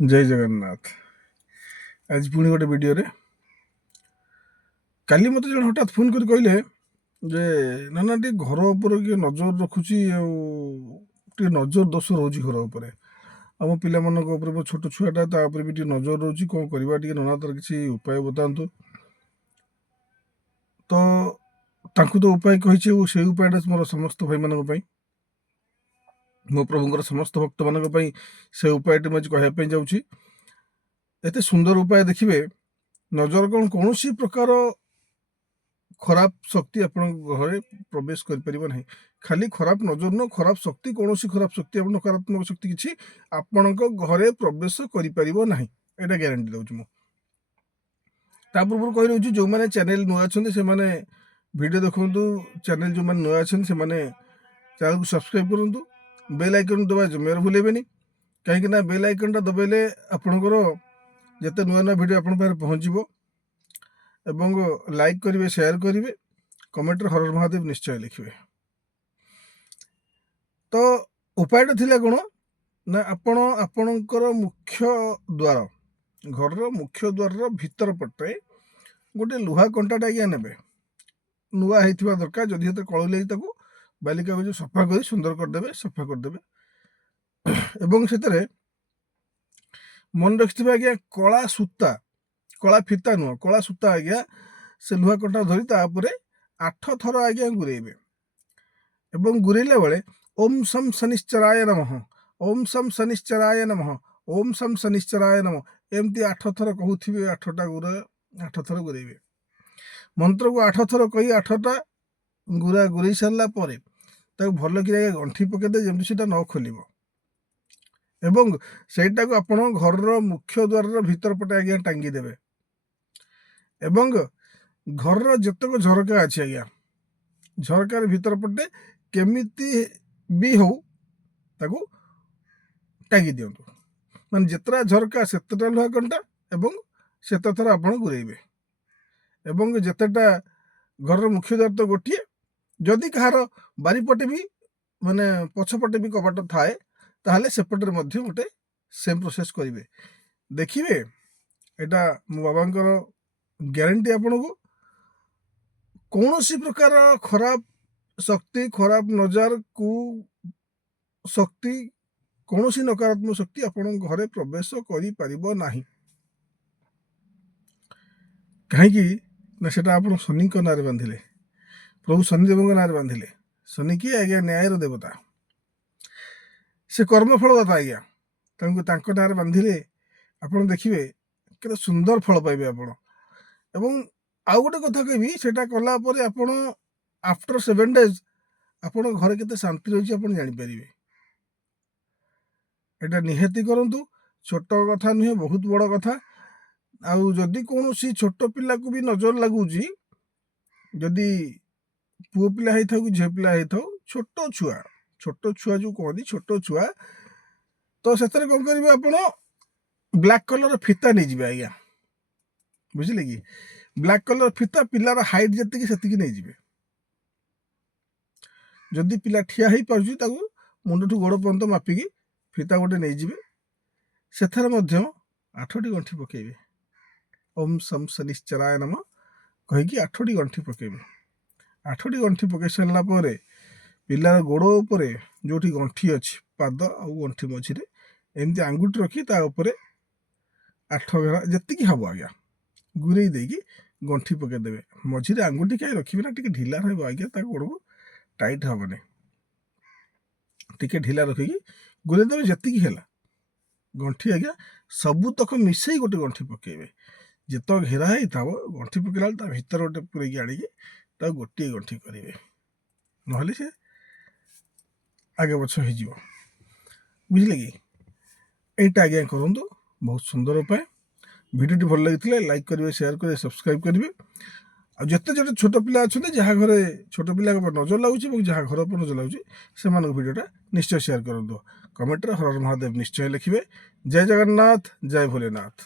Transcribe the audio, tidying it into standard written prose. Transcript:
ଜୟ ଜଗନ୍ନାଥ। ଆଜି ପୁଣି ଗୋଟେ ଭିଡ଼ିଓରେ କାଲି ମୋତେ ଜଣେ ହଠାତ୍ ଫୋନ୍ କରି କହିଲେ ଯେ ନା ଟିକେ ଘର ଉପରେ କିଏ ନଜର ରଖୁଛି, ଆଉ ଟିକେ ନଜର ଦୋଷ ରହୁଛି ଘର ଉପରେ। ଆମ ପିଲାମାନଙ୍କ ଉପରେ, ମୋ ଛୋଟ ଛୁଆଟା, ତା ଉପରେ ବି ଟିକେ ନଜର ରହୁଛି। କ'ଣ କରିବା ଟିକେ ନନା, ତାର କିଛି ଉପାୟ ବତାନ୍ତୁ। ତ ତାଙ୍କୁ ତ ଉପାୟ କହିଛି, ଆଉ ସେଇ ଉପାୟଟା ମୋର ସମସ୍ତ ଭାଇମାନଙ୍କ ପାଇଁ, ମୋ ପ୍ରଭୁଙ୍କର ସମସ୍ତ ଭକ୍ତମାନଙ୍କ ପାଇଁ ସେ ଉପାୟଟି ମୁଁ ଆଜି କହିବା ପାଇଁ ଯାଉଛି। ଏତେ ସୁନ୍ଦର ଉପାୟ ଦେଖିବେ। ନଜର କ'ଣ କୌଣସି ପ୍ରକାର ଖରାପ ଶକ୍ତି ଆପଣଙ୍କ ଘରେ ପ୍ରବେଶ କରିପାରିବ ନାହିଁ। ଖାଲି ଖରାପ ନଜର ନୁହଁ, ଖରାପ ଶକ୍ତି, କୌଣସି ଖରାପ ଶକ୍ତି, ନକାରାତ୍ମକ ଶକ୍ତି କିଛି ଆପଣଙ୍କ ଘରେ ପ୍ରବେଶ କରିପାରିବ ନାହିଁ। ଏଇଟା ଗ୍ୟାରେଣ୍ଟି ଦେଉଛି ମୁଁ। ତା ପୂର୍ବରୁ କହି ରହୁଛି, ଯେଉଁମାନେ ଚ୍ୟାନେଲ ନୂଆ ଅଛନ୍ତି ସେମାନେ ଭିଡ଼ିଓ ଦେଖନ୍ତୁ। ଚ୍ୟାନେଲ ଯେଉଁମାନେ ନୂଆ ଅଛନ୍ତି ସେମାନେ ଚ୍ୟାନେଲକୁ ସବସ୍କ୍ରାଇବ୍ କରନ୍ତୁ। ବେଲ୍ ଆଇକନ୍ ଦେବା ଜମାରୁ ଭୁଲେଇବେନି, କାହିଁକିନା ବେଲ୍ ଆଇକନ୍ଟା ଦବାଇଲେ ଆପଣଙ୍କର ଯେତେ ନୂଆ ନୂଆ ଭିଡ଼ିଓ ଆପଣଙ୍କ ପାଖରେ ପହଞ୍ଚିବ। ଏବଂ ଲାଇକ୍ କରିବେ, ସେୟାର କରିବେ, କମେଣ୍ଟରେ ହର ହର ମହାଦେବ ନିଶ୍ଚୟ ଲେଖିବେ। ତ ଉପାୟଟା ଥିଲା କ'ଣ ନା, ଆପଣ ଆପଣଙ୍କର ମୁଖ୍ୟ ଦ୍ୱାର, ଘରର ମୁଖ୍ୟ ଦ୍ୱାରର ଭିତର ପଟେ ଗୋଟେ ଲୁହା କଣ୍ଟାଟା ଆଜ୍ଞା ନେବେ। ନୂଆ ହେଇଥିବା ଦରକାର। ଯଦି ଏତେ କଳୁଲି ହେଇ ତାକୁ ବାଲିକା ଯୋଉ ସଫା କରି ସୁନ୍ଦର କରିଦେବେ, ସଫା କରିଦେବେ। ଏବଂ ସେଥିରେ ମନେ ରଖିଥିବେ ଆଜ୍ଞା, କଳା ସୂତା, କଳା ଫିତା ନୁହଁ, କଳା ସୂତା ଆଜ୍ଞା, ସେ ଲୁହା କଣ୍ଟା ଧରି ତା ଉପରେ 8 ଥର ଆଜ୍ଞା ଗୁରେଇବେ। ଏବଂ ଗୁରେଇଲା ବେଳେ ଓମ୍ ଶମ୍ ଶନିଶ୍ଚରାୟ ନମଃ, ଓମ୍ ଶମ୍ ଶନିଶ୍ଚରାୟ ନମଃ, ଓମ୍ ଶମ୍ ଶନିଶ୍ଚରାୟ ନମଃ, ଏମିତି 8 ଥର କହୁଥିବେ। 8 ଥର ଗୁରେଇବେ। ମନ୍ତ୍ରକୁ 8 ଥର କହି 8ଟା ଗୁରେଇ ସାରିଲା ପରେ ତାକୁ ଭଲ କି ଆଜ୍ଞା ଗଣ୍ଠି ପକେଇଦେବେ, ଯେମିତି ସେଟା ନ ଖୋଲିବ। ଏବଂ ସେଇଟାକୁ ଆପଣ ଘରର ମୁଖ୍ୟ ଦ୍ୱାରର ଭିତର ପଟେ ଆଜ୍ଞା ଟାଙ୍ଗିଦେବେ। ଏବଂ ଘରର ଯେତେକ ଝରକା ଅଛି ଆଜ୍ଞା, ଝରକାର ଭିତର ପଟେ କେମିତି ବି ହଉ ତାକୁ ଟାଙ୍ଗି ଦିଅନ୍ତୁ। ମାନେ ଯେତେଟା ଝରକା ସେତେଟା ଲୁହା କଣ୍ଟା ଏବଂ ସେତେ ଥର ଆପଣ ଗୁରେଇବେ। ଏବଂ ଯେତେଟା ଘରର ମୁଖ୍ୟ ଦ୍ୱାର ତ ଗୋଟିଏ, ଯଦି କାହାର ବାରିପଟେ ବି ମାନେ ପଛପଟେ ବି କବାଟ ଥାଏ, ତାହେଲେ ସେପଟରେ ମଧ୍ୟ ଗୋଟେ ସେମ୍ ପ୍ରୋସେସ୍ କରିବେ। ଦେଖିବେ, ଏଇଟା ମୋ ବାବାଙ୍କର ଗ୍ୟାରେଣ୍ଟି ଆପଣଙ୍କୁ। କୌଣସି ପ୍ରକାର ଖରାପ ଶକ୍ତି, ଖରାପ ନଜର, କୁ ଶକ୍ତି, କୌଣସି ନକାରାତ୍ମକ ଶକ୍ତି ଆପଣଙ୍କ ଘରେ ପ୍ରବେଶ କରିପାରିବ ନାହିଁ। କାହିଁକି ନା ସେଟା ଆପଣ ଶନିଙ୍କ ନାଁରେ ବାନ୍ଧିଲେ, ପ୍ରଭୁ ଶନିଦେବଙ୍କ ନାଁରେ ବାନ୍ଧିଲେ। ଶନି କିଏ ଆଜ୍ଞା? ନ୍ୟାୟର ଦେବତା, ସେ କର୍ମଫଳଦାତା ଆଜ୍ଞା। ତେଣୁ ତାଙ୍କ ନାଁରେ ବାନ୍ଧିଲେ ଆପଣ ଦେଖିବେ କେତେ ସୁନ୍ଦର ଫଳ ପାଇବେ ଆପଣ। ଏବଂ ଆଉ ଗୋଟେ କଥା କହିବି, ସେଟା କଲା ପରେ ଆପଣ ଆଫ୍ଟର 7 days ଆପଣଙ୍କ ଘରେ କେତେ ଶାନ୍ତି ରହିଛି ଆପଣ ଜାଣିପାରିବେ। ଏଟା ନିହାତି କରନ୍ତୁ। ଛୋଟ କଥା ନୁହେଁ, ବହୁତ ବଡ଼ କଥା। ଆଉ ଯଦି କୌଣସି ଛୋଟ ପିଲାକୁ ବି ନଜର ଲାଗୁଛି, ଯଦି ପୁଅ ପିଲା ହେଇଥାଉ କି ଝିଅ ପିଲା ହେଇଥାଉ, ଛୋଟ ଛୁଆ ଯୋଉ କହନ୍ତି, ଛୋଟ ଛୁଆ, ତ ସେଥିରେ କ'ଣ କରିବେ, ଆପଣ ବ୍ଲାକ୍ କଲର ଫିତା ନେଇଯିବେ ଆଜ୍ଞା। ବୁଝିଲେ କି? ବ୍ଲାକ୍ କଲର ଫିତା, ପିଲାର ହାଇଟ୍ ଯେତିକି ସେତିକି ନେଇଯିବେ। ଯଦି ପିଲା ଠିଆ ହେଇପାରୁଛି, ତାକୁ ମୁଣ୍ଡଠୁ ଗୋଡ଼ ପର୍ଯ୍ୟନ୍ତ ମାପିକି ଫିତା ଗୋଟେ ନେଇଯିବେ। ସେଥିରେ ମଧ୍ୟ 8ଟି ଗଣ୍ଠି ପକେଇବେ। ଓମ୍ ଶମ୍ ଶନିଶ୍ଚରାୟ ନମଃ କହିକି 8ଟି ଗଣ୍ଠି ପକେଇବେ। 8ଟି ଗଣ୍ଠି ପକେଇ ସାରିଲା ପରେ ପିଲାର ଗୋଡ଼ ଉପରେ ଯେଉଁଠି ଗଣ୍ଠି ଅଛି, ପାଦ ଆଉ ଗଣ୍ଠି ମଝିରେ ଏମିତି ଆଙ୍ଗୁଠି ରଖି ତା ଉପରେ 8 ଘେରା ଯେତିକି ହବ ଆଜ୍ଞା ଗୁରେଇ ଦେଇକି ଗଣ୍ଠି ପକେଇଦେବେ। ମଝିରେ ଆଙ୍ଗୁଠି କାହିଁ ରଖିବେ ନା, ଟିକେ ଢିଲା ରହିବ ଆଜ୍ଞା, ତା ଗୋଡ଼କୁ ଟାଇଟ୍ ହବନି। ଟିକେ ଢିଲା ରଖିକି ଗୁରେଇ ଦେବେ ଯେତିକି ହେଲା। ଗଣ୍ଠି ଆଜ୍ଞା ସବୁତକ ମିଶେଇ ଗୋଟେ ଗଣ୍ଠି ପକେଇବେ। ଯେତେକ ଘେରା ହେଇଥାବ ଗଣ୍ଠି ପକେଇଲା ବେଳେ ତା ଭିତରେ ଗୋଟେ ପୁରେଇକି ଆଣିକି ତାକୁ ଗୋଟିଏ ଗଣ୍ଠି କରିବେ, ନହେଲେ ସେ ଆଗେ ପଛ ହେଇଯିବ। ବୁଝିଲେ କି? এইটা ଆଜ୍ଞା କରନ୍ତୁ, ବହୁତ ସୁନ୍ଦର ଉପାୟ। ଭିଡ଼ିଓଟି ଭଲ ଲାଗିଥିଲେ ଲାଇକ୍ କରିବେ, ସେୟାର କରିବେ, ସବସ୍କ୍ରାଇବ୍ କରିବେ। ଆଉ ଯେତେ ଛୋଟ ପିଲା ଅଛନ୍ତି, ଯାହା ଘରେ ଛୋଟ ପିଲାଙ୍କ ଉପରେ ନଜର ଲାଗୁଛି ଏବଂ ଯାହା ଘର ଉପରେ ନଜର ଲାଗୁଛି, ସେମାନଙ୍କ ଭିଡ଼ିଓଟା ନିଶ୍ଚୟ ସେୟାର କରନ୍ତୁ। କମେଣ୍ଟରେ ହର ହର ମହାଦେବ ନିଶ୍ଚୟ ଲେଖିବେ। ଜୟ ଜଗନ୍ନାଥ, ଜୟ ଭୋଲେନାଥ।